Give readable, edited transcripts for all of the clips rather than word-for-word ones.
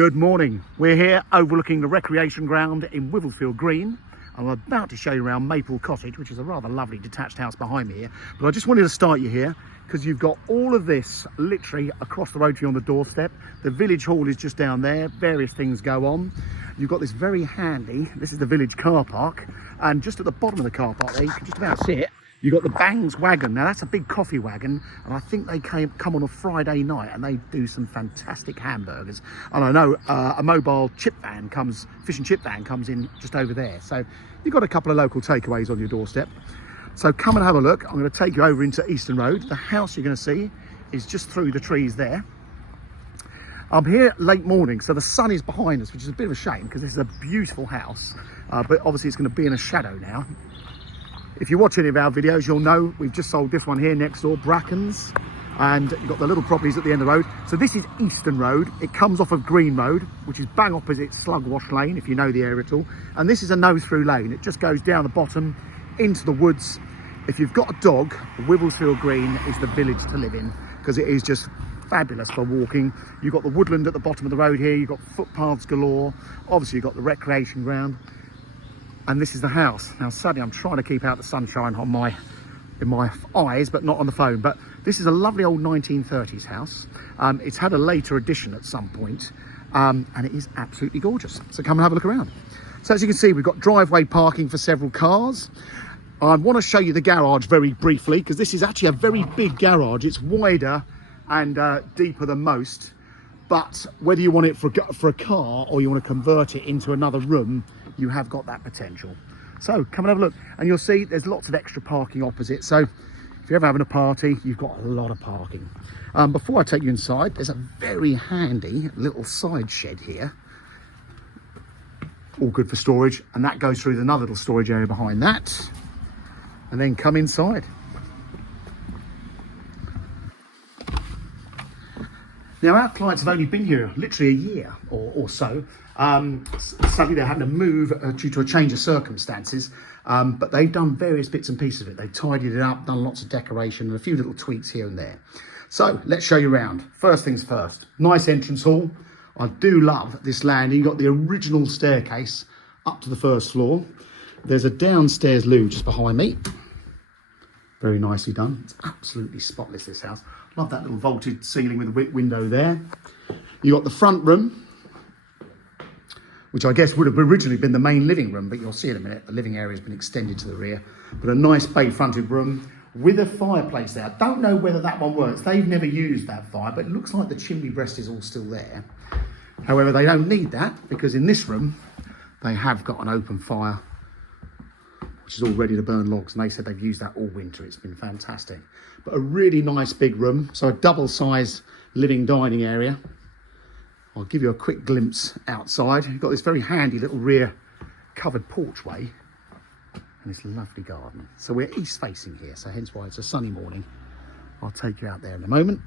Good morning. We're here overlooking the recreation ground in Wivelsfield Green. I'm about to show you around Maple Cottage, which is a rather lovely detached house behind me here. But I just wanted to start you here because you've got all of this literally across the road to you on the doorstep. The village hall is just down there. Various things go on. You've got this very handy, this is the village car park. And just at the bottom of the car park there, you can just about see it. You've got the Bangs wagon. Now that's a big coffee wagon, and I think they come on a Friday night and they do some fantastic hamburgers. And I know a mobile chip van comes, fish and chip van comes in just over there. So you've got a couple of local takeaways on your doorstep. So come and have a look. I'm going to take you over into Eastern Road. The house you're going to see is just through the trees there. I'm here late morning, so the sun is behind us, which is a bit of a shame because this is a beautiful house, but obviously it's going to be in a shadow now. If you watch any of our videos, you'll know we've just sold this one here next door, Brackens, and you've got the little properties at the end of the road. So this is Eastern Road. It comes off of Green Road, which is bang opposite Slugwash Lane, if you know the area at all. And this is a no-through lane. It just goes down the bottom into the woods. If you've got a dog, Wivelsfield Green is the village to live in because it is just fabulous for walking. You've got the woodland at the bottom of the road here. You've got footpaths galore. Obviously, you've got the recreation ground. And this is the house. Now, sadly, I'm trying to keep out the sunshine on in my eyes, but not on the phone. But this is a lovely old 1930s house. It's had a later addition at some point, and it is absolutely gorgeous. So come and have a look around. So as you can see, we've got driveway parking for several cars. I want to show you the garage very briefly, because this is actually a very big garage. It's wider and deeper than most. But whether you want it for a car or you want to convert it into another room, you have got that potential. So come and have a look, and you'll see there's lots of extra parking opposite. So if you're ever having a party, you've got a lot of parking. Before I take you inside, there's a very handy little side shed here. All good for storage, and that goes through another little storage area behind that. And then come inside. Now, our clients have only been here literally a year or so. Sadly, they're having to move due to a change of circumstances, but they've done various bits and pieces of it. They've tidied it up, done lots of decoration and a few little tweaks here and there. So let's show you around. First things first, nice entrance hall. I do love this landing. You've got the original staircase up to the first floor. There's a downstairs loo just behind me. Very nicely done. It's absolutely spotless, this house. Love that little vaulted ceiling with a window there. You got the front room, which I guess would have originally been the main living room, but you'll see in a minute, the living area has been extended to the rear. But a nice bay-fronted room with a fireplace there. I don't know whether that one works. They've never used that fire, but it looks like the chimney breast is all still there. However, they don't need that because in this room, they have got an open fire, which is all ready to burn logs, and they said they've used that all winter. It's been fantastic. But a really nice big room, so a double-sized living dining area. I'll give you a quick glimpse outside. You've got this very handy little rear covered porchway and this lovely garden. So we're east-facing here, so hence why it's a sunny morning. I'll take you out there in a moment.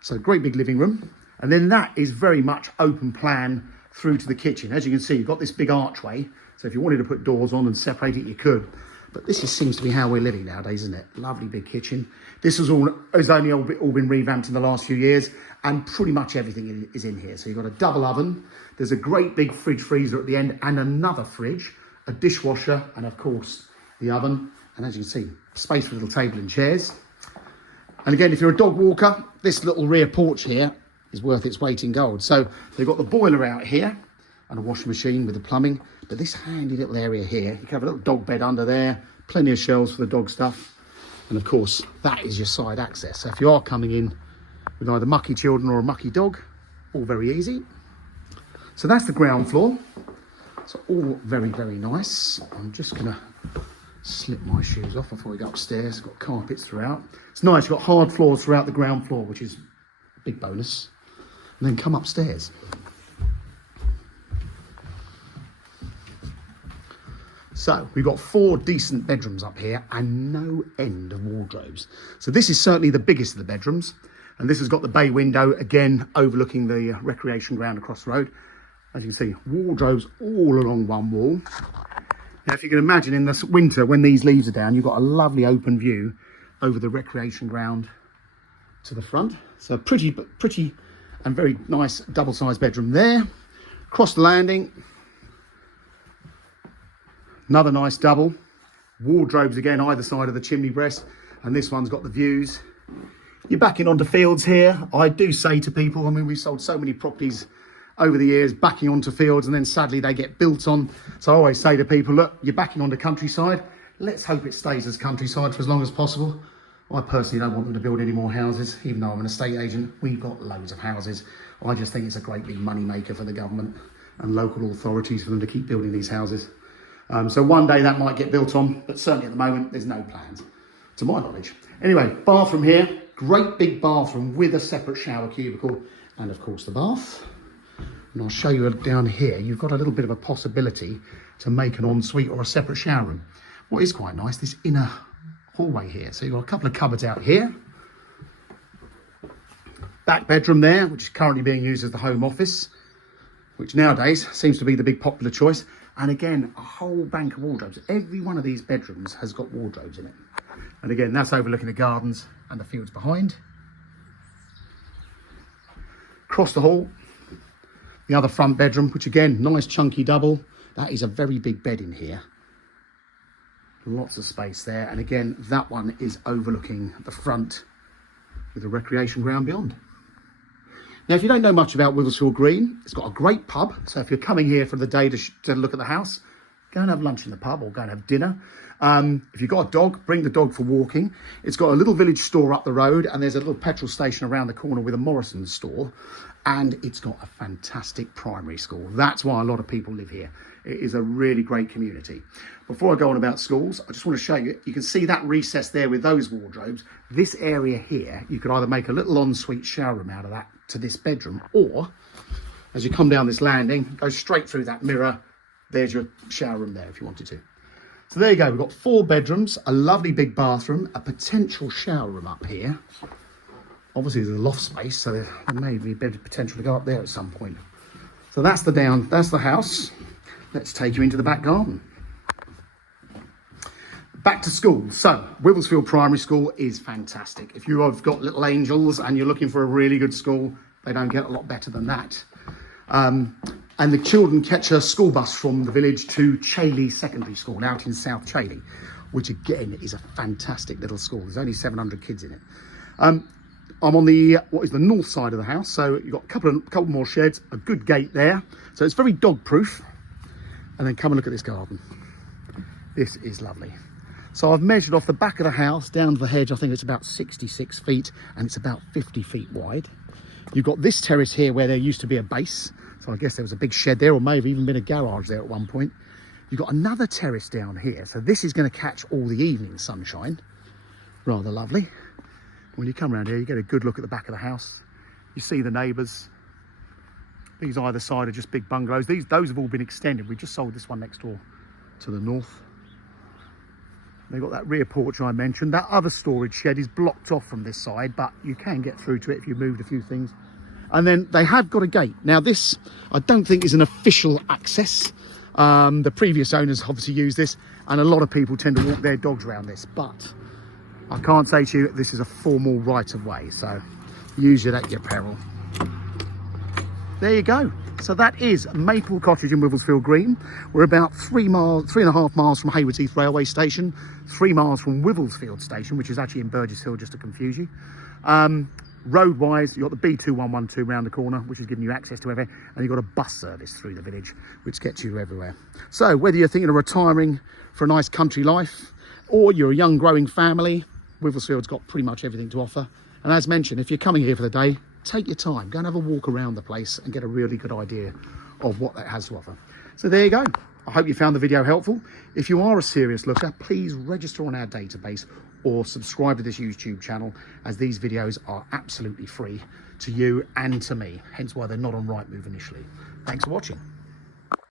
So great big living room, and then that is very much open plan through to the kitchen. As you can see, you've got this big archway. So if you wanted to put doors on and separate it, you could. But this seems to be how we're living nowadays, isn't it? Lovely big kitchen. This has only all been revamped in the last few years, and pretty much everything is in here. So you've got a double oven. There's a great big fridge freezer at the end, and another fridge, a dishwasher, and of course the oven. And as you can see, space for a little table and chairs. And again, if you're a dog walker, this little rear porch here is worth its weight in gold. So they've got the boiler out here and a washing machine with the plumbing. But this handy little area here, you can have a little dog bed under there, plenty of shelves for the dog stuff. And of course, that is your side access. So if you are coming in with either mucky children or a mucky dog, all very easy. So that's the ground floor. So all very, very nice. I'm just gonna slip my shoes off before we go upstairs. Got carpets throughout. It's nice, you've got hard floors throughout the ground floor, which is a big bonus. And then come upstairs. So we've got 4 decent bedrooms up here and no end of wardrobes. So this is certainly the biggest of the bedrooms. And this has got the bay window, again, overlooking the recreation ground across the road. As you can see, wardrobes all along one wall. Now, if you can imagine in this winter, when these leaves are down, you've got a lovely open view over the recreation ground to the front. So pretty and very nice double-sized bedroom there. Across the landing, another nice double. Wardrobes again either side of the chimney breast, and this one's got the views. You're backing onto fields here. I do say to people, I mean, we've sold so many properties over the years backing onto fields, and then sadly they get built on. So I always say to people, look, you're backing onto countryside. Let's hope it stays as countryside for as long as possible. I personally don't want them to build any more houses, even though I'm an estate agent. We've got loads of houses. I just think it's a great big money maker for the government and local authorities for them to keep building these houses. So one day that might get built on, but certainly at the moment there's no plans, to my knowledge. Anyway, bathroom here, great big bathroom with a separate shower cubicle and of course the bath. And I'll show you down here, you've got a little bit of a possibility to make an ensuite or a separate shower room. What is quite nice, this inner hallway here. So you've got a couple of cupboards out here. Back bedroom there, which is currently being used as the home office, which nowadays seems to be the big popular choice. And again, a whole bank of wardrobes. Every one of these bedrooms has got wardrobes in it. And again, that's overlooking the gardens and the fields behind. Across the hall, the other front bedroom, which again, nice chunky double. That is a very big bed in here. Lots of space there. And again, that one is overlooking the front with a recreation ground beyond. Now, if you don't know much about Wivelsfield Green, it's got a great pub. So if you're coming here for the day to look at the house, go and have lunch in the pub or go and have dinner. If you've got a dog, bring the dog for walking. It's got a little village store up the road, and there's a little petrol station around the corner with a Morrison's store. And it's got a fantastic primary school. That's why a lot of people live here. It is a really great community. Before I go on about schools, I just want to show you, you can see that recess there with those wardrobes. This area here, you could either make a little ensuite shower room out of that to this bedroom, or as you come down this landing, go straight through that mirror. There's your shower room there if you wanted to. So there you go, we've got 4 bedrooms, a lovely big bathroom, a potential shower room up here. Obviously there's a loft space, so there may be a bit of potential to go up there at some point. So that's the house. Let's take you into the back garden. Back to school. So Wivelsfield Primary School is fantastic. If you have got little angels and you're looking for a really good school, they don't get a lot better than that. And the children catch a school bus from the village to Chailey Secondary School out in South Chailey, which again is a fantastic little school. There's only 700 kids in it. I'm on the what is the north side of the house, so you've got a couple more sheds, a good gate there, so it's very dog proof. And then come and look at this garden. This is lovely. So I've measured off the back of the house down to the hedge. I think it's about 66 feet and it's about 50 feet wide. You've got this terrace here where there used to be a base. So I guess there was a big shed there, or may have even been a garage there at one point. You've got another terrace down here. So this is going to catch all the evening sunshine. Rather lovely. When you come around here, you get a good look at the back of the house. You see the neighbours. These either side are just big bungalows. Those have all been extended. We just sold this one next door to the north. They've got that rear porch I mentioned. That other storage shed is blocked off from this side, but you can get through to it if you moved a few things. And then they have got a gate. Now this, I don't think is an official access. The previous owners obviously used this, and a lot of people tend to walk their dogs around this, but I can't say to you this is a formal right of way, so use it at your peril. There you go. So that is Maple Cottage in Wivelsfield Green. We're about 3.5 miles from Haywards Heath Railway Station, 3 miles from Wivelsfield Station, which is actually in Burgess Hill, just to confuse you. Road-wise, you've got the B2112 round the corner, which is giving you access to everywhere, and you've got a bus service through the village, which gets you everywhere. So whether you're thinking of retiring for a nice country life, or you're a young growing family, Wivelsfield's got pretty much everything to offer. And as mentioned, if you're coming here for the day, take your time, go and have a walk around the place and get a really good idea of what that has to offer. So there you go. I hope you found the video helpful. If you are a serious looker, please register on our database or subscribe to this YouTube channel, as these videos are absolutely free to you and to me, hence why they're not on Rightmove initially. Thanks for watching.